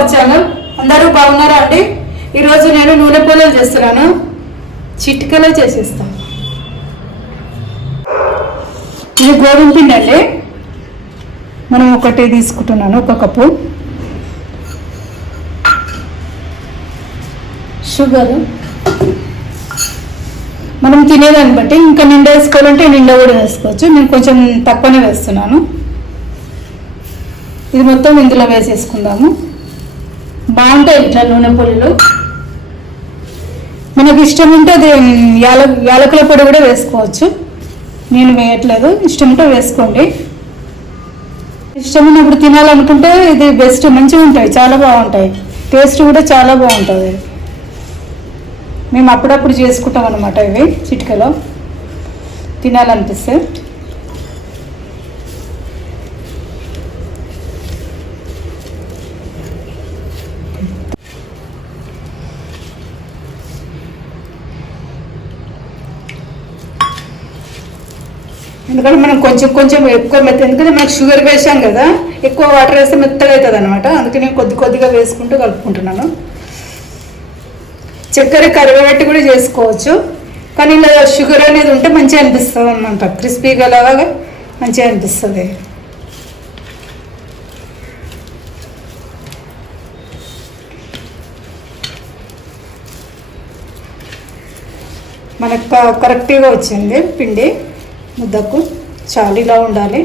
Our channel అందరూ బాగున్నారా అండి? ఈరోజు నేను నూనె పూలలు చేస్తున్నాను. చిటికలో చేసేస్తాను ఇది గోధుమ పిండి అండి. మనం ఒకటి తీసుకుంటున్నాను ఒక కప్పు. షుగర్. మనం తినేదాన్ని బట్టి ఇంకా నిండా వేసుకోవాలంటే నిండా కూడా వేసుకోవచ్చు. నేను కొంచెం తక్కువనే వేస్తున్నాను. ఇది మొత్తం ఇందులో వేసేసుకుందాము. బాగుంటాయి ఇట్లా నూనె పొడిలు? మనకు ఇష్టం ఉంటే అది యాల యాలకుల పొడి కూడా వేసుకోవచ్చు. నేను వేయట్లేదు. ఇష్టం ఉంటే వేసుకోండి. ఇష్టం ఉన్నప్పుడు తినాలనుకుంటే ఇది బెస్ట్ మంచిగా ఉంటాయి. చాలా బాగుంటాయి. టేస్ట్ కూడా చాలా బాగుంటుంది. మేము అప్పుడప్పుడు చేసుకుంటాం అనమాట ఇవి చిటికలో. తినాలనిపిస్తే. ఎందుకంటే మనం కొంచెం కొంచెం ఎక్కువ మెత్త ఎందుకంటే మనకు షుగర్ వేసాం కదా ఎక్కువ వాటర్ వేస్తే మెత్తగా అవుతుంది అనమాట అందుకే నేను కొద్ది కొద్దిగా వేసుకుంటూ కలుపుకుంటున్నాను. చక్కెర కరివేపెట్టి కూడా చేసుకోవచ్చు. కానీ ఇలా షుగర్ అనేది ఉంటే మంచిగా అనిపిస్తుంది అనమాట క్రిస్పీగా లాగా మంచిగా అనిపిస్తుంది. మనకు కరెక్ట్గా వచ్చింది పిండి. ముద్దకు చాలు ఇలా ఉండాలి.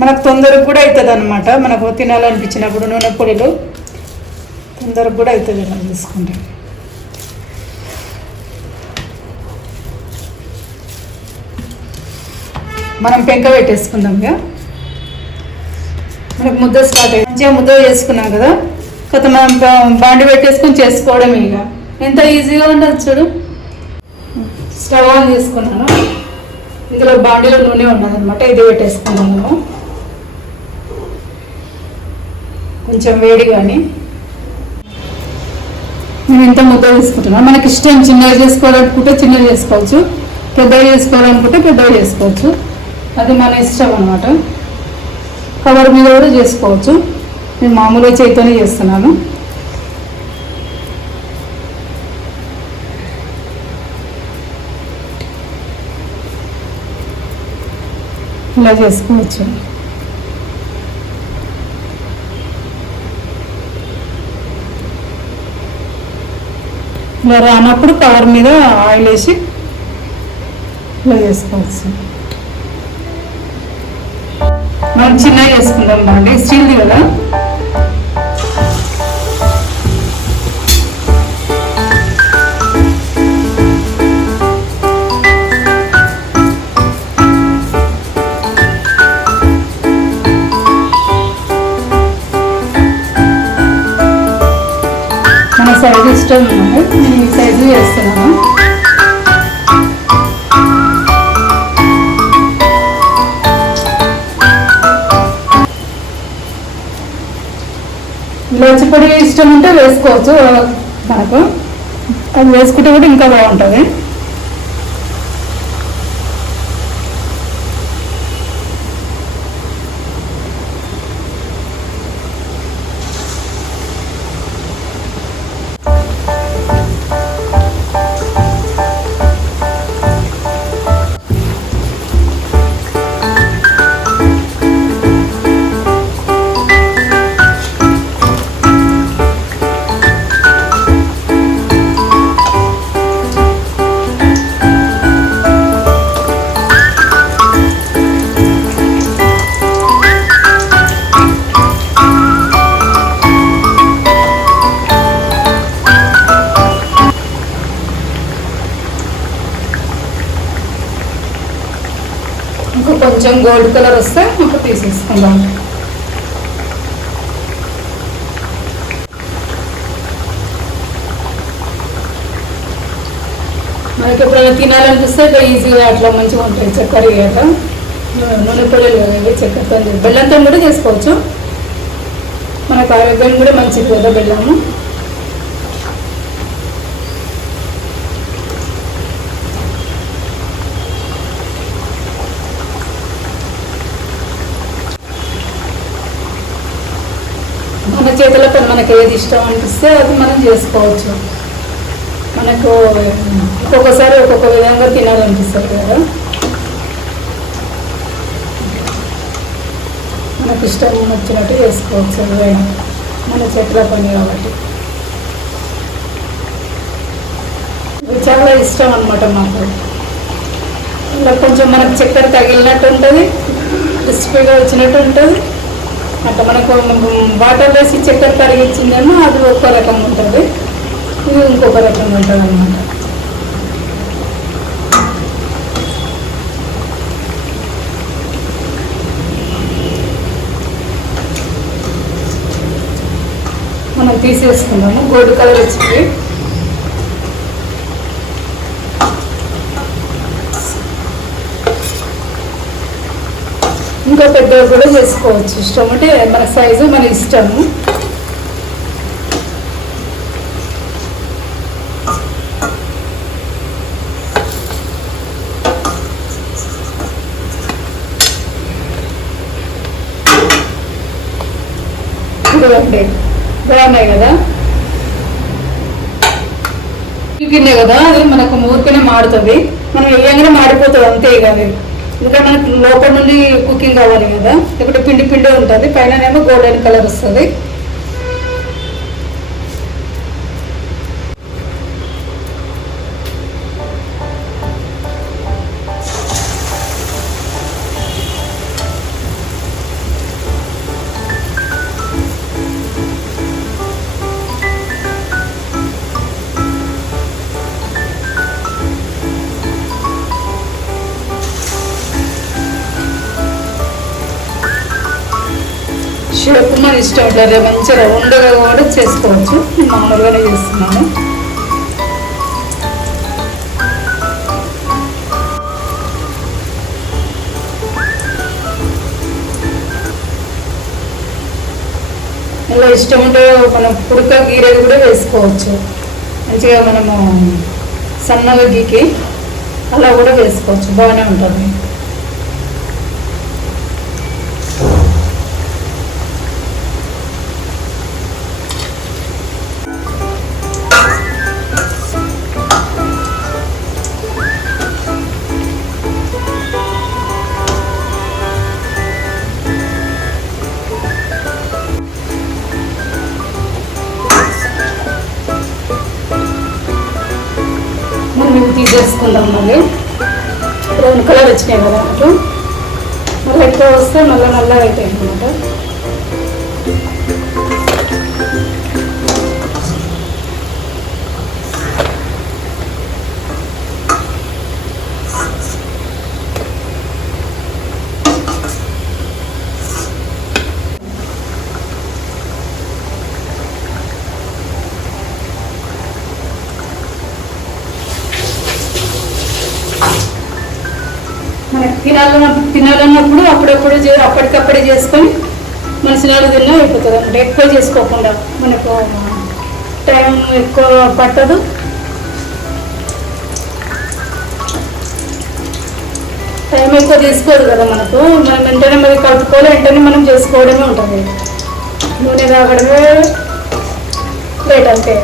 మనకు తొందరగా కూడా అవుతుంది అనమాట మనకు తినాలనిపించినప్పుడు నూనె పొడిలు తొందరగా కూడా అవుతుంది మనం తీసుకుంటే. మనం పెంక పెట్టేసుకుందాం ఇక. మనకు ముద్ద స్టార్ట్ అయ్యి మంచిగా ముద్ద చేసుకున్నాం కదా. కొత్త మనం బాండి పెట్టేసుకొని చేసుకోవడం ఇక. ఎంత ఈజీగా ఉండదు చూడు. స్టవ్ ఆన్ చేసుకున్నాను ఇందులో బాండీలో నూనె ఉన్నదన్నమాట ఇది పెట్టేసుకున్నాను కొంచెం వేడి కానీ. నేను ఇంత ముద్ద తీసుకుంటున్నాను మనకి ఇష్టం చిన్నగా చేసుకోవాలనుకుంటే చిన్నగా చేసుకోవచ్చు. పెద్దగా చేసుకోవాలనుకుంటే పెద్దగా చేసుకోవచ్చు. అది మన ఇష్టం అనమాట కవర్ మీద కూడా చేసుకోవచ్చు. నేను మామూలుగా చేతితోనే చేస్తున్నాను. ఇలా చేసుకోవచ్చు ఇలా రానప్పుడు కవర్ మీద ఆయిల్ వేసి ఇలా చేసుకోవచ్చు మనం చిన్నగా చేసుకుందాం బాండి స్టీల్ది కదా? సైజు ఇష్టం నేను ఈ సైజు వేస్తున్నాను. ఇలాచి పొడి ఇష్టం ఉంటే వేసుకోవచ్చు మనకు అది వేసుకుంటే కూడా ఇంకా బాగుంటుంది. కొంచెం గోల్డ్ కలర్ వస్తే ఇంకా తీసేసుకుందాం. మనకి ఎప్పుడైనా తినాలనిపిస్తే ఇట్లా ఈజీగా అట్లా మంచిగా ఉంటాయి చక్కెర గట్ట. నూనె పొడిలు ఇవి చక్కెరతో బెల్లంతో కూడా చేసుకోవచ్చు. మనకు ఆరోగ్యం కూడా మంచిది కదా బెల్లము. మన చేతుల పని మనకి ఏది ఇష్టం అనిపిస్తే అది మనం చేసుకోవచ్చు. మనకు ఒక్కొక్కసారి ఒక్కొక్క విధంగా తినాలనిపిస్తుంది కదా. మనకు ఇష్టం వచ్చినట్టు చేసుకోవచ్చు మన చేతుల పని కాబట్టి. ఇది చాలా ఇష్టం అనమాట మాకు. ఇలా కొంచెం మనకు చక్కెర తగిలినట్టు ఉంటుంది. క్రిస్పీగా వచ్చినట్టు ఉంటుంది. అట్లా మనకు వాటర్ వేసి చక్కెర కరిగించిందేమో అది ఒక్క రకం ఉంటుంది. ఇది ఇంకొక రకం ఉంటుంది అనమాట మనం తీసేసుకుందాము. గోల్డ్ కలర్ వచ్చింది. ఇంకా పెద్దగా కూడా చేసుకోవచ్చు. ఇష్టం అంటే మన సైజు మన ఇష్టము ఇదిగోండి. బాగున్నాయి కదా? గిన్నె కదా? అది మనకు ఊరికనే మాడుతుంది. మనం వేయంగానే మాడిపోతుంది అంతే కానీ ఇంకా మనకి లోపల నుండి కుకింగ్ అవ్వాలి కదా. ఇక్కడ పిండి పిండి ఉంటుంది. పైన ఏమో గోల్డెన్ కలర్ వస్తుంది. మన ఇష్టం ఉంటుంది మంచిగా రౌండ్గా కూడా చేసుకోవచ్చు. నేను మామూలుగానే చేస్తున్నాను. ఇలా ఇష్టం ఉంటే మనం పుడక గీరేది కూడా వేసుకోవచ్చు. మంచిగా మనము సన్నగా గీకి అలా కూడా వేసుకోవచ్చు. బాగానే ఉంటుంది. ఇవి మళ్ళీ బ్రౌన్ కలర్ వచ్చినాయి కదా మనకు మళ్ళీ ఎక్కువ వస్తే మళ్ళీ నల్లగా అవుతాయి అనమాట తినాలన్న తినాలన్నప్పుడు అప్పుడప్పుడు చే- అప్పటికప్పుడే చేసుకొని మన సినాలు తిన్నా అయిపోతుంది. అంటే ఎక్కువ చేసుకోకుండా మనకు టైం ఎక్కువ పట్టదు. టైం ఎక్కువ తీసుకోదు కదా మనకు. మనం వెంటనే మరి కలుపుకోవాలి వెంటనే మనం చేసుకోవడమే ఉంటుంది. నూనె తాగడమే లేట్ అంతే.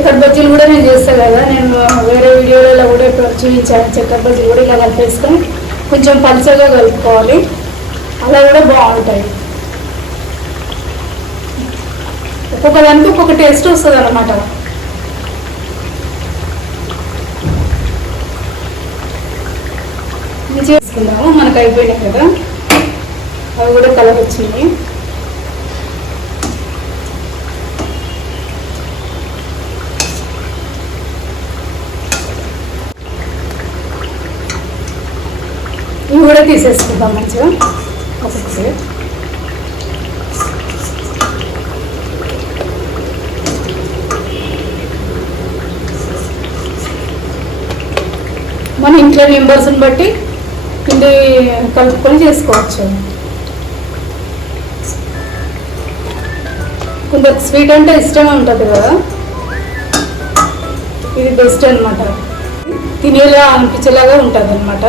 చక్కెర బజ్జీలు కూడా నేను చేస్తాను కదా. నేను వేరే వీడియోలలో కూడా ఇప్పుడు చూపించాను. చక్కెర బజ్జీలు కూడా ఇలా కలిపేసుకొని కొంచెం పలుచగా కలుపుకోవాలి. అలా కూడా బాగుంటాయి. ఒక్కొక్క దానికి ఒక్కొక్క టేస్ట్ వస్తుంది అనమాట చేసుకుందాము. మనకు అయిపోయినాయి కదా. అవి కూడా కలర్ వచ్చినాయి. ఇవి కూడా తీసేసుకుందాం మంచిగా. ఒక్కొక్కటి మన ఇంట్లో మెంబర్స్ని బట్టి పిండి కలుపుకొని చేసుకోవచ్చు. కొంత స్వీట్ అంటే ఇష్టం ఉంటుంది కదా. ఇది బెస్ట్ అన్నమాట. తినేలా అనిపించేలాగా ఉంటుంది అనమాట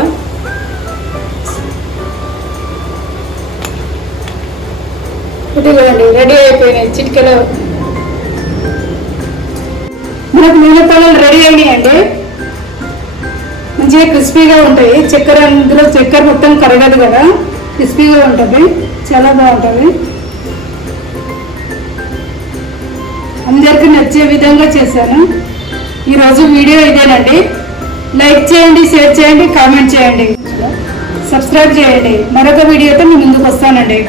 రెడీ అయిపోయినాయి. చిటికెలో. మనకు నూనె పళ్ళు రెడీ అయినాయండి. మంచిగా క్రిస్పీగా ఉంటాయి. చక్కెర అందులో చక్కెర మొత్తం కరగదు కదా. క్రిస్పీగా ఉంటుంది. చాలా బాగుంటుంది. అందరికీ నచ్చే విధంగా చేశాను. ఈరోజు వీడియో ఇదేనండి. లైక్ చేయండి షేర్ చేయండి కామెంట్ చేయండి. సబ్స్క్రైబ్ చేయండి. మరొక వీడియోతో మీ ముందుకు వస్తానండి.